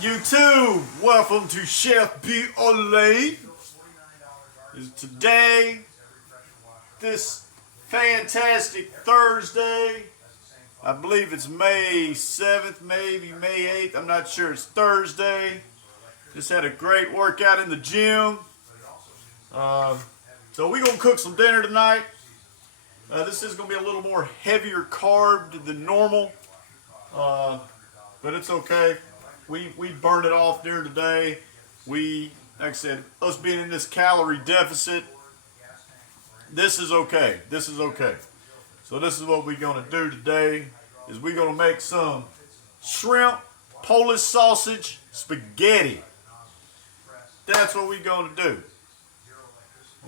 YouTube, welcome to Chef B.O.L.A. Today, this fantastic Thursday, I believe it's May 7th, maybe May 8th, I'm not sure, it's Thursday. Just had a great workout in the gym. So we're going to cook some dinner tonight. This is going to be a little more heavier carb than normal, but it's okay. We burned it off during the day. Like I said, us being in this calorie deficit, this is okay. This is okay. So this is what we're going to do today, is we're going to make some shrimp, Polish sausage, spaghetti. That's what we're going to do.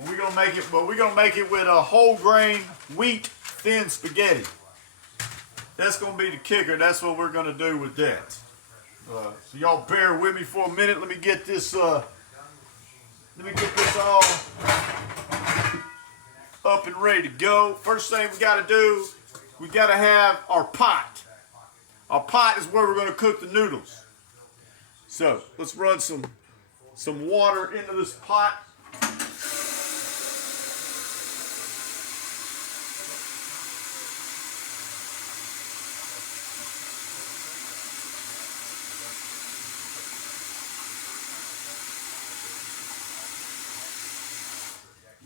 We're going to make it, but we're going to make it with a whole grain wheat thin spaghetti. That's going to be the kicker. That's what we're going to do with that. So y'all bear with me for a minute. Let me get this all up and ready to go. First thing we got to do, we got to have our pot. Our pot is where we're going to cook the noodles. So let's run some water into this pot.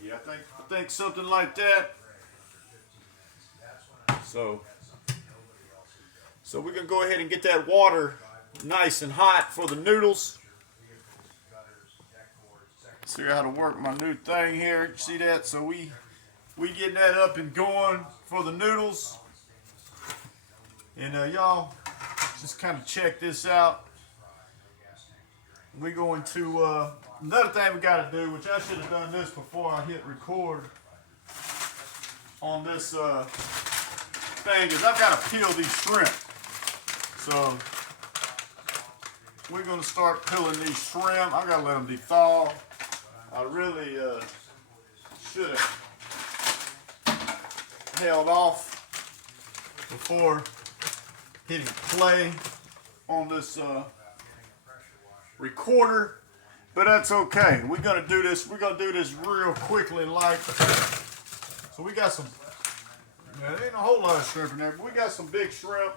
Yeah, I think something like that. So we're gonna go ahead and get that water nice and hot for the noodles. See how to work my new thing here. You see that? So we getting that up and going for the noodles. And y'all just kind of check this out. We're going to another thing we got to do, which I should have done this before I hit record on this thing, is I've got to peel these shrimp. So we're going to start peeling these shrimp. I've got to let them thaw. I really should have held off before hitting play on this recorder, but that's okay. We're gonna do this. We're gonna do this real quickly, like. So we got some. There ain't a whole lot of shrimp in there, but we got some big shrimp.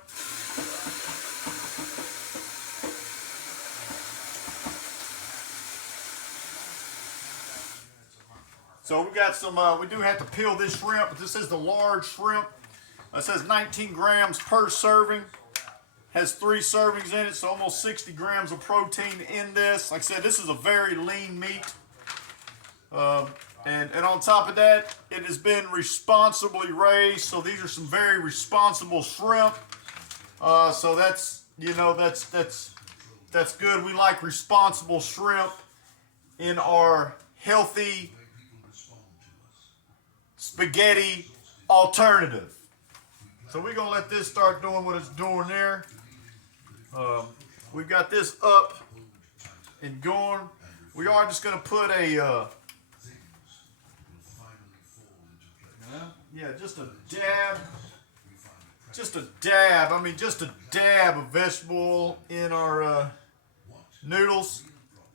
So we got some. We do have to peel this shrimp, but this is the large shrimp. It says 19 grams per serving. Has 3 servings in it, so almost 60 grams of protein in this. Like I said, this is a very lean meat. And on top of that, it has been responsibly raised. So these are some very responsible shrimp. So that's good. We like responsible shrimp in our healthy spaghetti alternative. So we're gonna let this start doing what it's doing there. We've got this up and going. We are just going to put just a dab of vegetable oil in our noodles.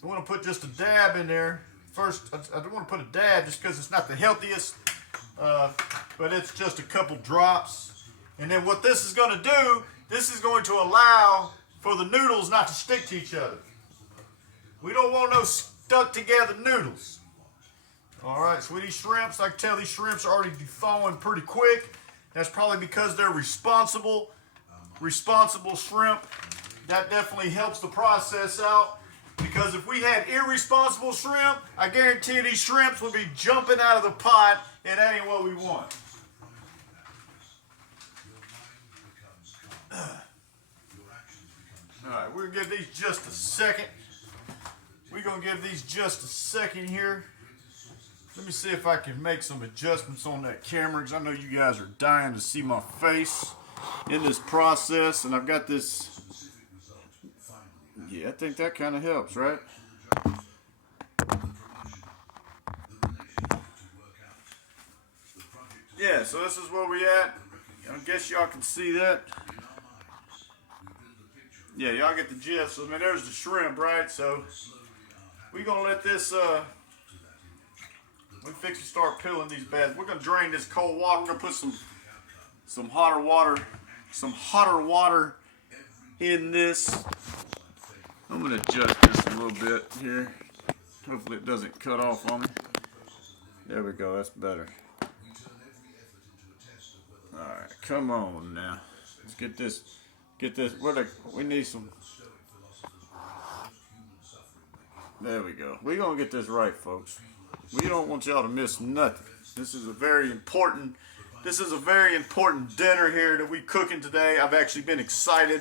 I want to put just a dab in there. First, I don't want to put a dab just because it's not the healthiest, but it's just a couple drops. And then what this is going to do, this is going to allow for the noodles not to stick to each other. We don't want no stuck together noodles. All right, so with these shrimps, I can tell these shrimps are already thawing pretty quick. That's probably because they're responsible shrimp. That definitely helps the process out, because if we had irresponsible shrimp, I guarantee these shrimps would be jumping out of the pot, and that ain't what we want. Alright, we're going to give these just a second. We're going to give these just a second here. Let me see if I can make some adjustments on that camera, because I know you guys are dying to see my face in this process. And I've got this. Yeah, I think that kind of helps, right? Yeah, so this is where we at. I guess y'all can see that. Yeah, y'all get the gist. So, I mean, there's the shrimp, right? So we're gonna let this. We fix to start peeling these bads. We're gonna drain this cold water. We're gonna put some hotter water in this. I'm gonna adjust this a little bit here. Hopefully it doesn't cut off on me. There we go. That's better. All right, come on now. Let's get this. We need some. There we go. We're gonna get this right, folks. We don't want y'all to miss nothing. This is a very important dinner here that we cooking today. I've actually been excited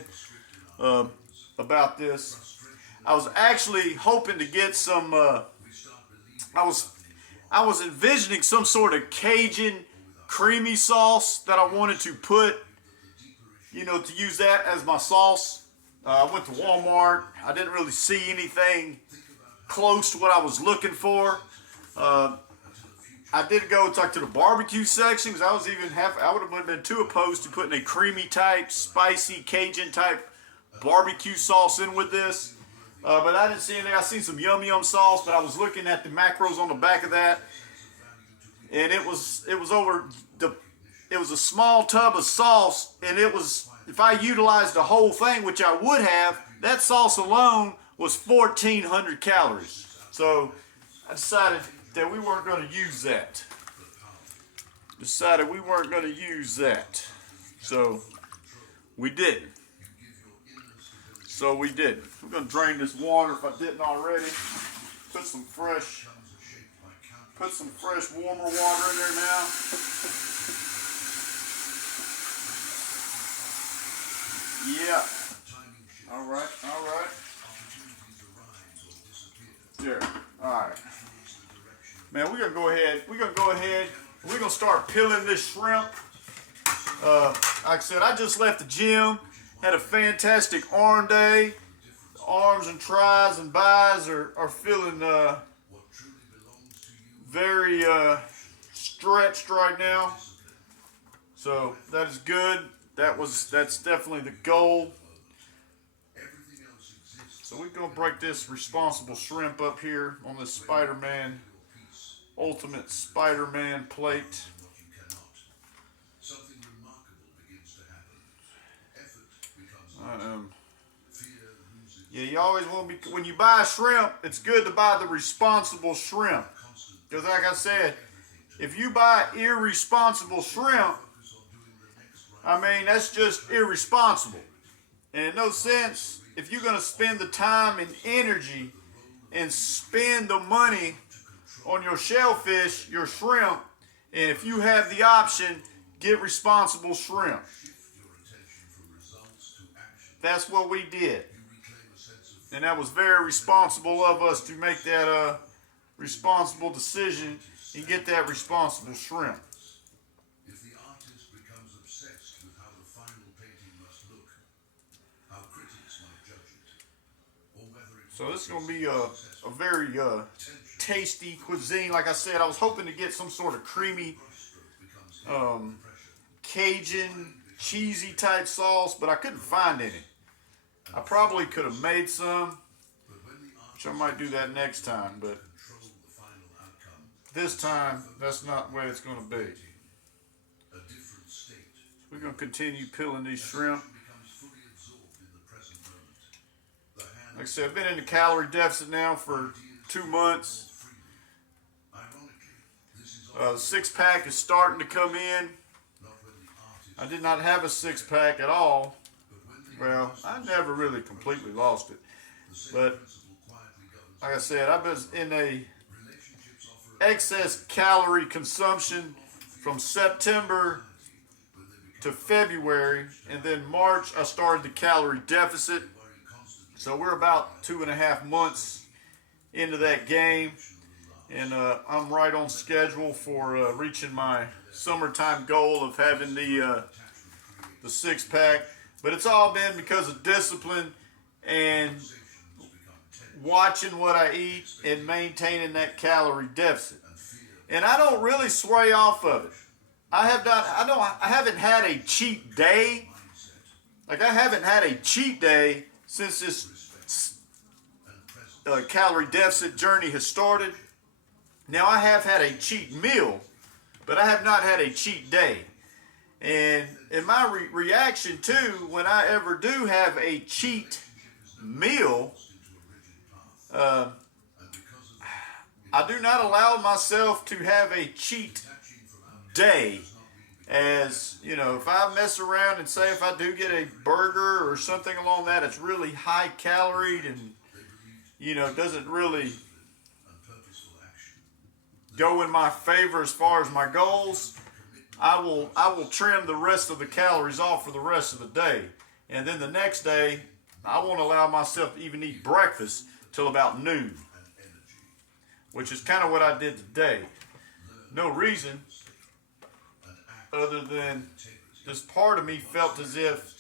about this. I was actually hoping to get some. I was envisioning some sort of Cajun creamy sauce that I wanted to put, to use that as my sauce. I went to Walmart. I didn't really see anything close to what I was looking for. I did go to the barbecue section because I would have been too opposed to putting a creamy type, spicy Cajun type barbecue sauce in with this. But I didn't see anything. I seen some yum yum sauce, but I was looking at the macros on the back of that, and it was a small tub of sauce, and if I utilized the whole thing, which I would have, that sauce alone was 1,400 calories. So I decided that we weren't going to use that. So we didn't. We're going to drain this water if I didn't already. Put some fresh warmer water in there now. Yeah. All right. There. All right. Man, we're gonna go ahead. We're gonna start peeling this shrimp. Like I said, I just left the gym. Had a fantastic arm day. The arms and tries and bis are feeling very stretched right now. So that is good. That's definitely the goal. So we're gonna break this responsible shrimp up here on this Spider-Man, Ultimate Spider-Man plate. Yeah, you always want to be, when you buy shrimp, it's good to buy the responsible shrimp. Because like I said, if you buy irresponsible shrimp, I mean, that's just irresponsible. And in no sense, if you're going to spend the time and energy and spend the money on your shellfish, your shrimp, and if you have the option, get responsible shrimp. That's what we did. And that was very responsible of us to make that responsible decision and get that responsible shrimp. If the artist becomes obsessed with how the final painting must look, how critics might judge it, or whether it. So this is going to be a very tasty cuisine. Like I said, I was hoping to get some sort of creamy Cajun cheesy type sauce, but I couldn't find any. I probably could have made some, which I might do that next time, but this time, that's not where it's going to be. We're going to continue peeling these shrimp. Like I said, I've been in the calorie deficit now for 2 months. The six-pack is starting to come in. I did not have a six-pack at all. Well, I never really completely lost it. But, like I said, I was in a excess calorie consumption from September to February. And then March, I started the calorie deficit. So we're about 2.5 months into that game. And I'm right on schedule for reaching my summertime goal of having the six-pack. But it's all been because of discipline and watching what I eat and maintaining that calorie deficit. And I don't really sway off of it. I haven't had a cheat day. Like, I haven't had a cheat day since this calorie deficit journey has started. Now, I have had a cheat meal, but I have not had a cheat day. And in my reaction to when I ever do have a cheat meal, I do not allow myself to have a cheat day. As you know, if I mess around and say if I do get a burger or something along that, it's really high caloried and, you know, doesn't really go in my favor as far as my goals, I will trim the rest of the calories off for the rest of the day. And then the next day, I won't allow myself to even eat breakfast till about noon, which is kind of what I did today. No reason other than this part of me felt as if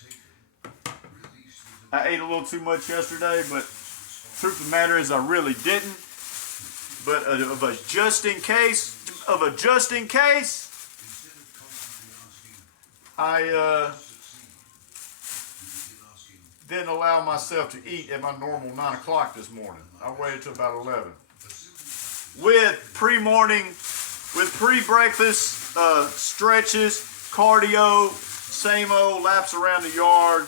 I ate a little too much yesterday, but truth of the matter is I really didn't. But of a just in case, I didn't allow myself to eat at my normal 9 o'clock this morning. I waited till about 11. With pre-breakfast stretches, cardio, same old laps around the yard,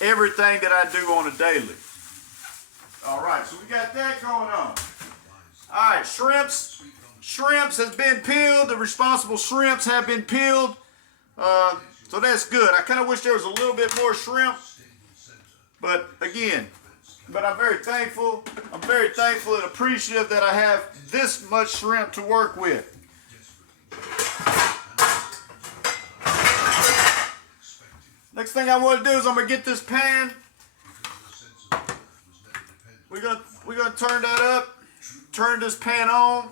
everything that I do on a daily. All right, so we got that going on. All right, shrimps. Shrimps has been peeled. The responsible shrimps have been peeled. So that's good. I kind of wish there was a little bit more shrimp. But again, I'm very thankful. I'm very thankful and appreciative that I have this much shrimp to work with. Next thing I want to do is I'm going to get this pan. We're gonna turn that up. Turn this pan on.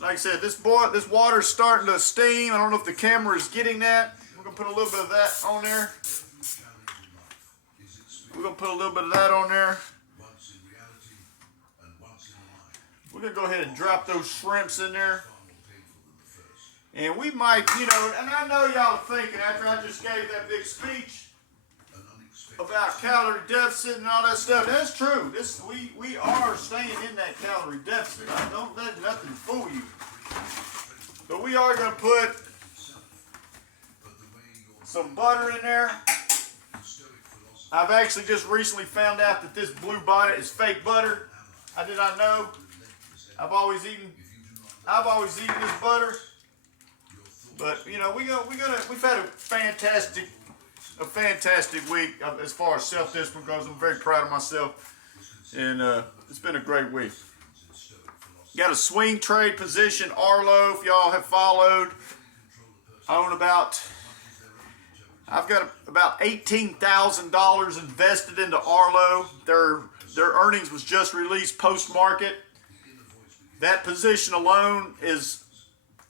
Like I said, this water's starting to steam. I don't know if the camera is getting that. We're gonna put a little bit of that on there. We're gonna put a little bit of that on there. We're gonna go ahead and drop those shrimps in there. And we might, you know, and I know y'all are thinking after I just gave that big speech about calorie deficit and all that stuff. That's true. We are staying in that calorie deficit. Don't let nothing fool you. But we are going to put some butter in there. I've actually just recently found out that this blue bonnet is fake butter. I did not know. I've always eaten this butter. But you know, we've had a fantastic week as far as self-discipline goes. I'm very proud of myself, and it's been a great week. Got a swing trade position, Arlo, if y'all have followed. I've got about $18,000 invested into Arlo. Their earnings was just released post-market. That position alone is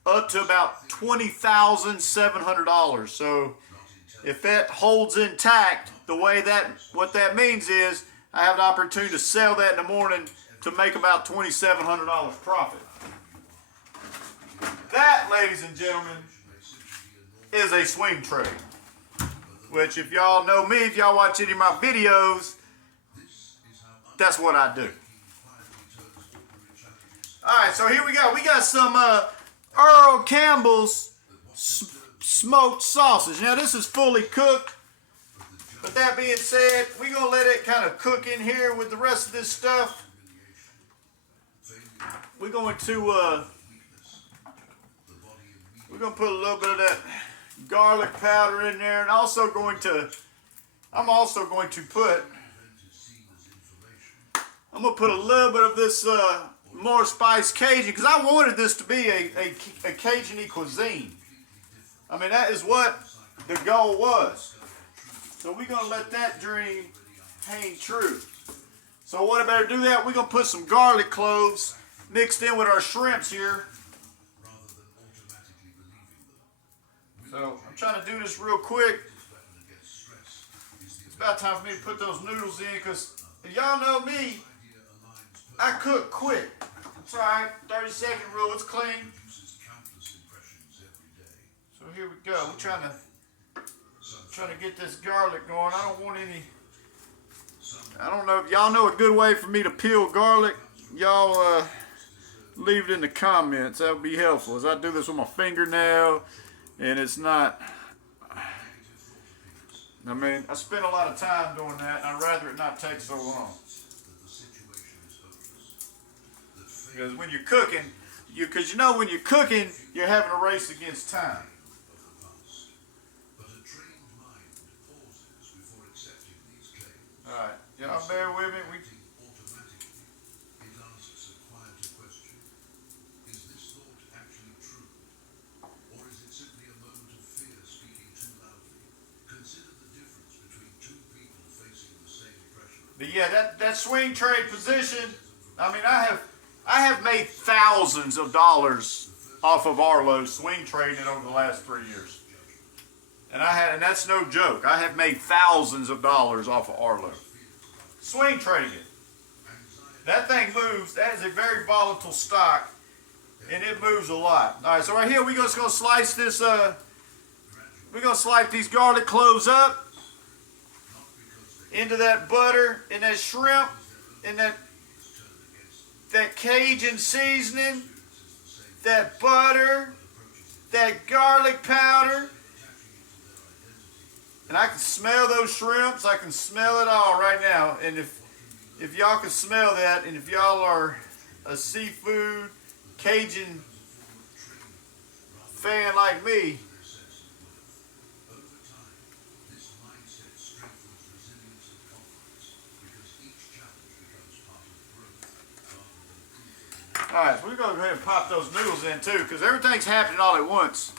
up to about $20,700. So if that holds intact, what that means is I have the opportunity to sell that in the morning to make about $2,700 profit. That, ladies and gentlemen, is a swing trade. Which, if y'all know me, if y'all watch any of my videos, that's what I do. Alright, so here we go. We got some Earl Campbell's smoked sausage. Now, this is fully cooked. But that being said, we're going to let it kind of cook in here with the rest of this stuff. We're going to put a little bit of that garlic powder in there, and I'm also going to put a little bit of this more spiced Cajun, because I wanted this to be a Cajun-y cuisine. I mean, that is what the goal was. So we're going to let that dream hang true. So what I better do that, we're going to put some garlic cloves mixed in with our shrimps here. So I'm trying to do this real quick. It's about time for me to put those noodles in, because y'all know me, I cook quick. It's alright, 30-second rule, it's clean. So here we go. We're trying to get this garlic going. I don't want any I don't know if y'all know a good way for me to peel garlic. Y'all leave it in the comments. That would be helpful. As I do this with my fingernail, and it's not. I mean, I spend a lot of time doing that, and I'd rather it not take so long. Because when you're cooking, because you know when you're cooking, you're having a race against time. All right, y'all bear with me. But yeah, that swing trade position. I mean, I have made thousands of dollars off of Arlo swing trading over the last 3 years, and that's no joke. I have made thousands of dollars off of Arlo swing trading it. That thing moves. That is a very volatile stock, and it moves a lot. All right, so right here we're just gonna slice this. We're gonna slice these garlic cloves up into that butter and that shrimp and that Cajun seasoning, that butter, that garlic powder. And I can smell those shrimps. I can smell it all right now. And if y'all can smell that, and if y'all are a seafood Cajun fan like me, alright, so we're going to go ahead and pop those noodles in too, because everything's happening all at once.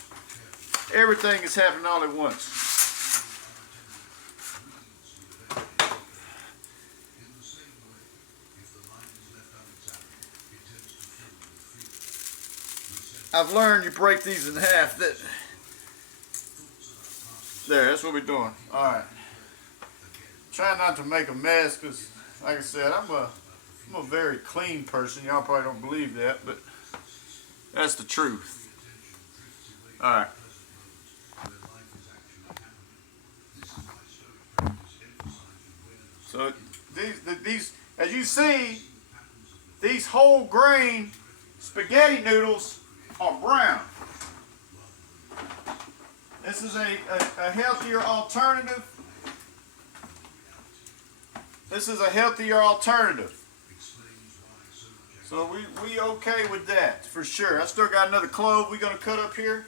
Everything is happening all at once. I've learned you break these in half. There, that's what we're doing. Alright. Try not to make a mess, because like I said, I'm a very clean person. Y'all probably don't believe that, but that's the truth. Alright. So these, as you see, these whole grain spaghetti noodles are brown. This is a healthier alternative. This is a healthier alternative. So we okay with that for sure. I still got another clove we're gonna cut up here.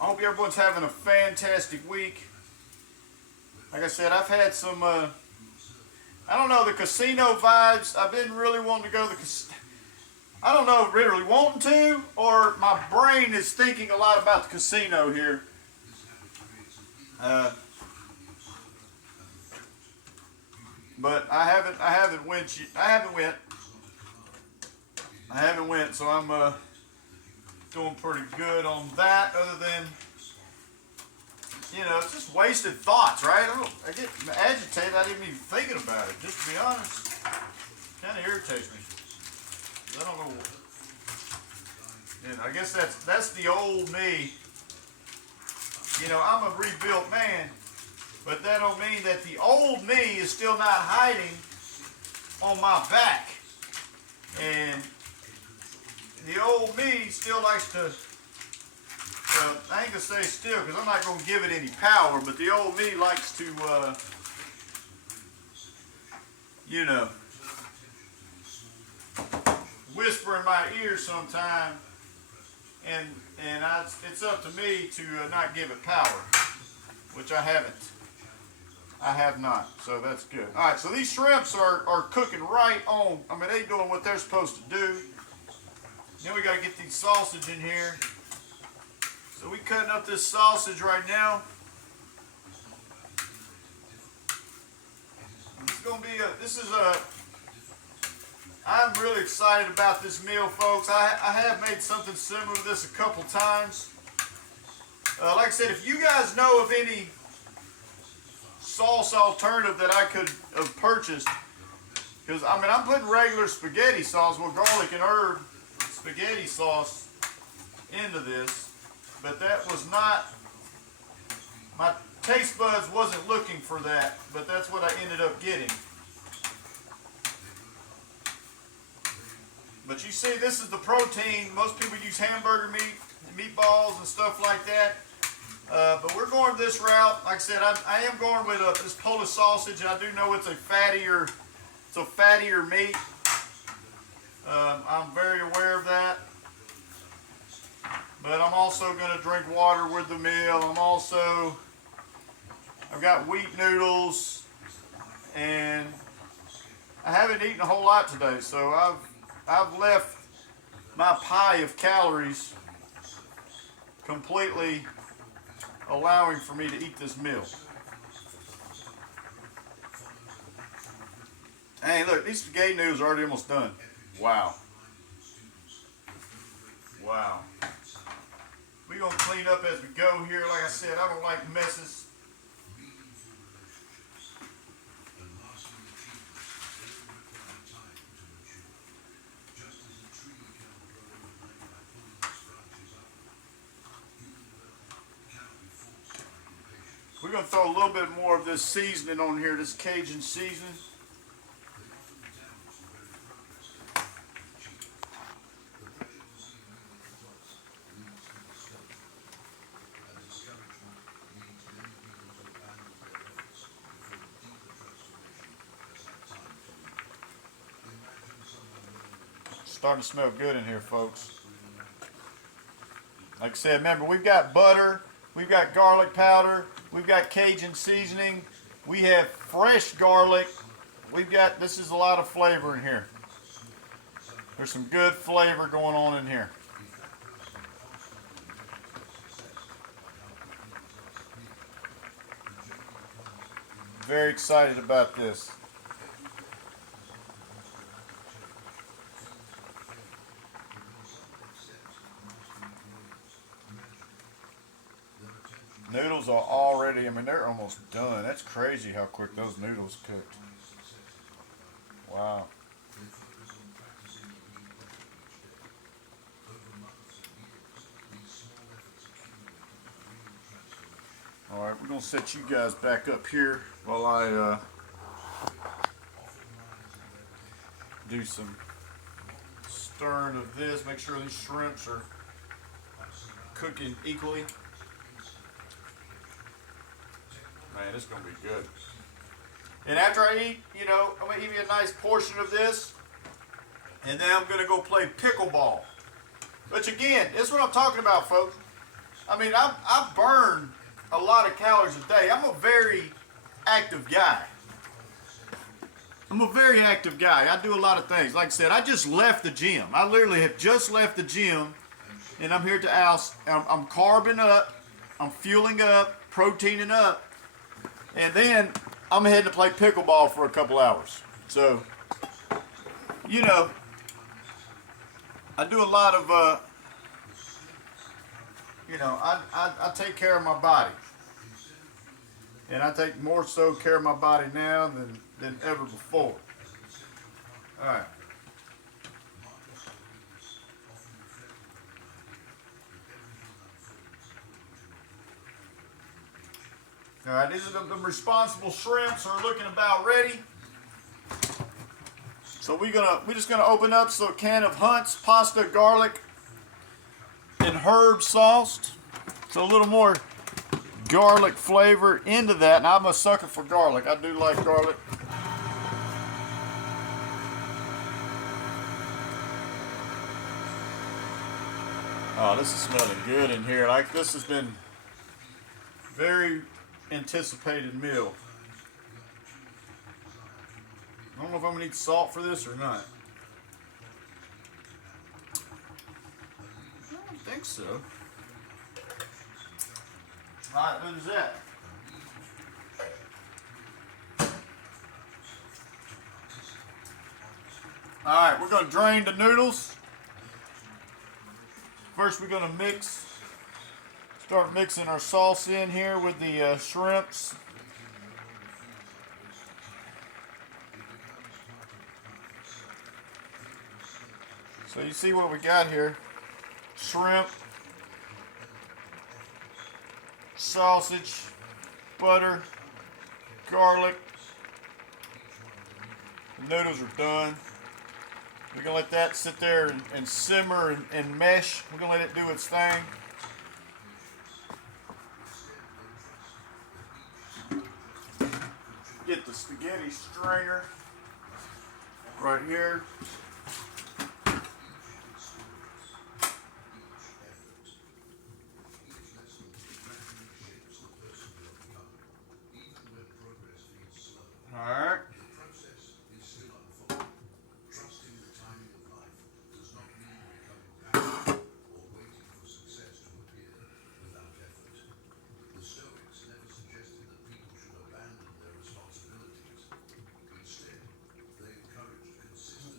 I hope everyone's having a fantastic week. Like I said, I've had some, I don't know, the casino vibes. I've been really wanting to go to the casino. I don't know if really wanting to, or my brain is thinking a lot about the casino here. But I haven't went, so I'm doing pretty good on that, other than, you know, it's just wasted thoughts, right? I get agitated, I didn't even thinking about it, just to be honest. Kind of irritates me. I don't know. You know, I guess that's the old me. You know, I'm a rebuilt man, but that don't mean that the old me is still not hiding on my back. And the old me still likes to, well, I ain't gonna say still, because I'm not gonna give it any power, but the old me likes to, you know, whisper in my ear sometime, and it's up to me to not give it power, which I haven't. I have not, so that's good. All right, so these shrimps are cooking right on. I mean, they doing what they're supposed to do. Then we got to get these sausage in here. So we cutting up this sausage right now. I'm really excited about this meal, folks. I have made something similar to this a couple times. Like I said, if you guys know of any sauce alternative that I could have purchased, because I mean, I'm putting regular spaghetti sauce with garlic and herb spaghetti sauce into this, but that was not, my taste buds wasn't looking for that, but that's what I ended up getting. But you see, this is the protein. Most people use hamburger meat, meatballs, and stuff like that. But we're going this route. Like I said, I am going with this Polish sausage, and I do know it's a fattier meat. I'm very aware of that. But I'm also going to drink water with the meal. I've got wheat noodles, and I haven't eaten a whole lot today, so I've left my pie of calories completely allowing for me to eat this meal. Hey, look, these spaghetti noodles are already almost done. Wow. Wow. We're going to clean up as we go here. Like I said, I don't like messes. We're going to throw a little bit more of this seasoning on here, this Cajun seasoning. Starting to smell good in here, folks. Like I said, remember, we've got butter, we've got garlic powder, we've got Cajun seasoning, we have fresh garlic. This is a lot of flavor in here. There's some good flavor going on in here. Very excited about this. Noodles are already, they're almost done. That's crazy how quick those noodles cooked. Wow. Alright, we're going to set you guys back up here while I do some stirring of this. Make sure these shrimps are cooking equally. Man, it's going to be good. And after I eat, I'm going to give you a nice portion of this. And then I'm going to go play pickleball. Which again, this is what I'm talking about, folks. I burn a lot of calories a day. I'm a very active guy. I do a lot of things. Like I said, I just left the gym. I literally have just left the gym. And I'm here to house. I'm carbing up. I'm fueling up. Proteining up. And then I'm heading to play pickleball for a couple hours. So, I do a lot of, I take care of my body. And I take more so care of my body now than ever before. All right. All right, these are the responsible shrimps are looking about ready. So we're just gonna open up a can of Hunt's pasta, garlic, and herb sauce. So a little more garlic flavor into that. And I'm a sucker for garlic. I do like garlic. Oh, this is smelling good in here. Like this has been very anticipated meal. I don't know if I'm gonna need salt for this or not. I don't think so. Alright, who's that? Alright, we're gonna drain the noodles. First we're gonna start mixing our sauce in here with the shrimps. So you see what we got here. Shrimp, sausage, butter, garlic. The noodles are done. We're gonna let that sit there and simmer and mesh. We're gonna let it do its thing. Get the spaghetti strainer right here. Alright.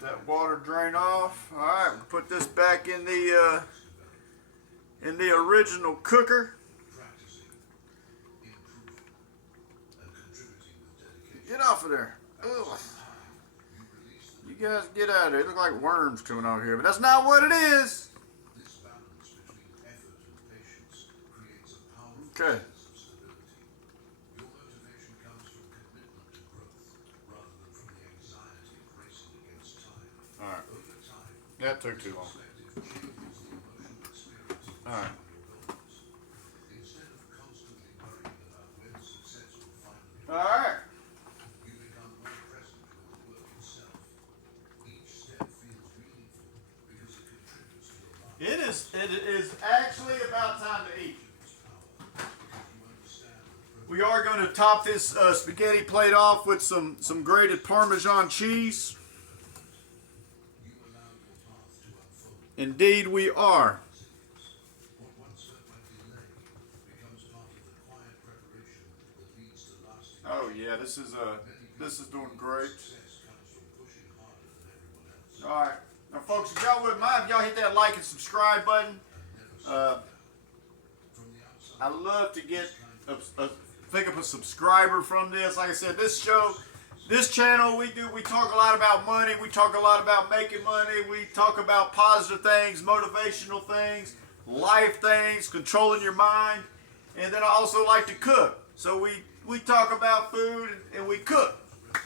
That water drain off. All right, we'll put this back in the original cooker. Get off of there. Ugh. You guys get out of there. It looks like worms coming out here, but that's not what it is. Okay. Alright. That took too long. Alright. Alright. It is actually about time to eat. We are going to top this spaghetti plate off with some grated Parmesan cheese. Indeed we are. Oh yeah, this is doing great. Alright. Now folks, if y'all wouldn't mind, if y'all hit that like and subscribe button. I love to get pick up a subscriber from this. Like I said, this channel, we talk a lot about money. We talk a lot about making money. We talk about positive things, motivational things, life things, controlling your mind. And then I also like to cook. So we talk about food and we cook.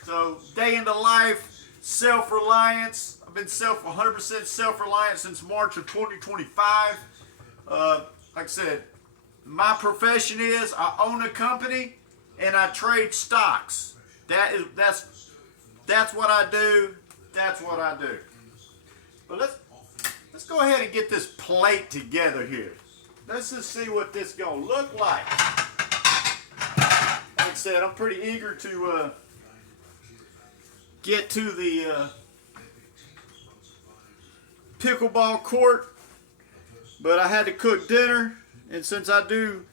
So day into life, self-reliance. I've been 100% self-reliant since March of 2025. Like I said, my profession is I own a company and I trade stocks. That's what I do. That's what I do. But let's go ahead and get this plate together here. Let's just see what this is gonna look like. Like I said, I'm pretty eager to get to the pickleball court, but I had to cook dinner, and since I do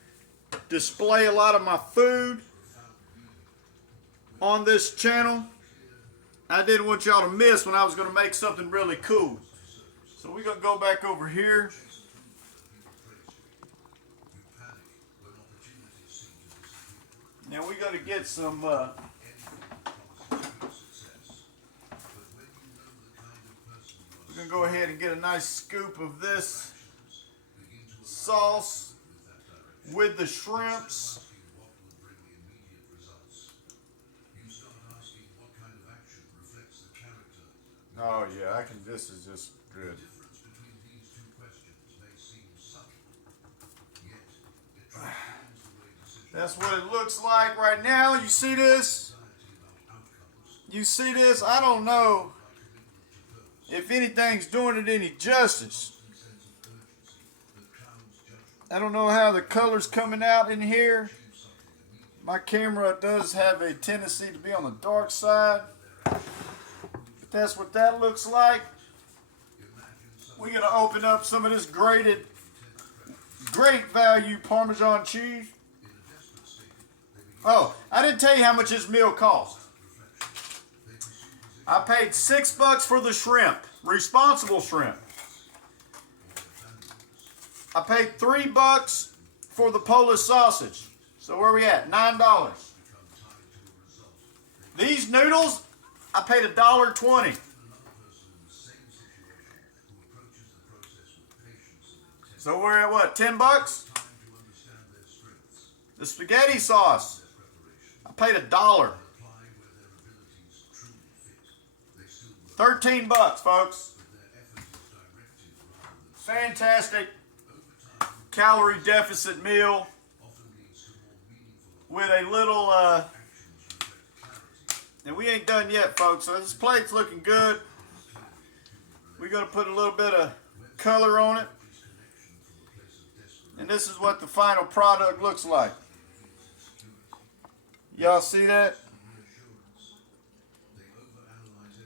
display a lot of my food on this channel, I didn't want y'all to miss when I was going to make something really cool. So we're going to go back over here. Now we're going to get some we're going to go ahead and get a nice scoop of this sauce with the shrimps. Oh yeah, this is just good. That's what it looks like right now. You see this? You see this? I don't know if anything's doing it any justice. I don't know how the color's coming out in here. My camera does have a tendency to be on the dark side. But that's what that looks like. We're going to open up some of this great value Parmesan cheese. Oh, I didn't tell you how much this meal cost. I paid $6 for the shrimp, responsible shrimp. I paid $3 for the Polish sausage. So where are we at? $9. These noodles, I paid $1.20. So we're at what, $10? The spaghetti sauce. I paid $1. 13 bucks, folks. Fantastic calorie deficit meal with a little, and we ain't done yet, folks. So this plate's looking good. We're going to put a little bit of color on it. And this is what the final product looks like. Y'all see that?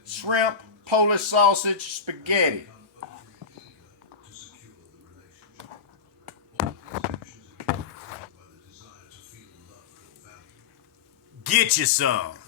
Shrimp, Polish sausage, spaghetti. Get you some.